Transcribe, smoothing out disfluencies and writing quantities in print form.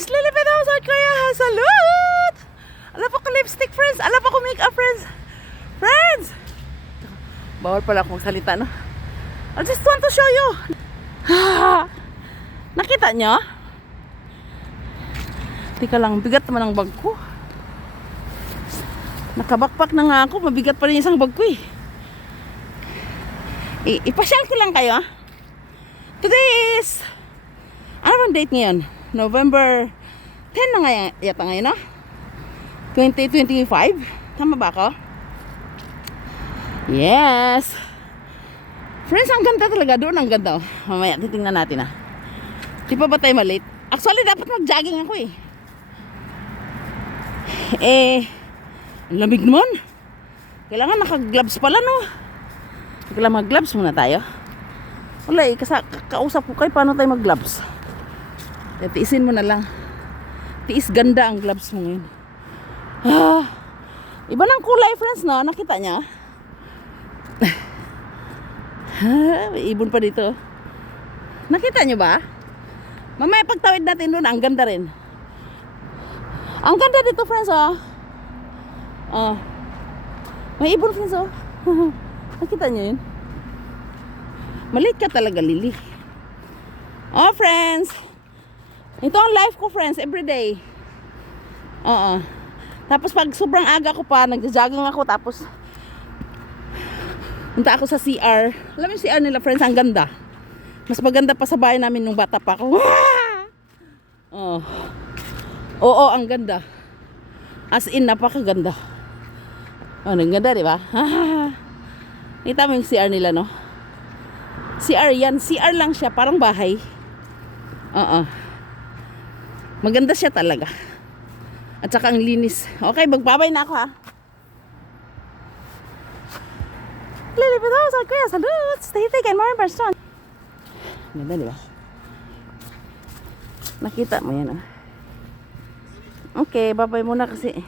friends! Lilipid ako sa Korea! Salute! Alam ako lipstick, friends! Alam ako makeup, friends! Friends! Bawal pala akong salita, no? I just want to show you! Nakita nyo? Tika lang, bigat naman ang bag ko. Nakabakpak na nga ako, mabigat pa rin isang bag ko eh. Ipasyal ko lang kayo. Today is, ano bang date ngayon? November 10 na nga yata ngayon, no? 2025? Tama ba ako? Yes! Friends, ang ganda talaga. Doon ang ganda. Mamaya, titingnan natin ah. Di pa ba tayo malate? Actually, dapat mag-jogging ako eh. Ang lamig naman. Kailangan naka-gloves pala, no? Kailangan mag-gloves muna tayo. Wala eh, kausap ko kayo paano tayo mag-gloves. Tiisin mo na lang. Tiis ganda ang gloves mo ngayon. Iba ng kulay, friends, no? Nakita niya? May ibon pa dito. Nakita niyo ba? Mamaya pagtawid natin doon, ang ganda rin. Ang ganda dito, friends, oh. May ibon, friends, oh. Nakita niyo yun? Maliit ka talaga, Lily. Oh, friends. Ito ang life ko, friends, everyday. Tapos pag sobrang aga ko pa, nagja-jogging ako, tapos punta ako sa CR. Alam mo yung CR nila, friends, ang ganda. Mas maganda pa sa bahay namin nung bata pa ako. Oo, ang ganda. As in, napakaganda. Ang ganda, di ba? Kita mo yung CR nila, no? CR yan. CR lang siya, parang bahay. Maganda siya talaga. At saka ang linis. Okay, magbabay na ako, ha? Lilipid ako sa Korea. Salute! Stay taken, more person. Ganda, di ba? Nakita mo yan, ah. Okay, babay muna kasi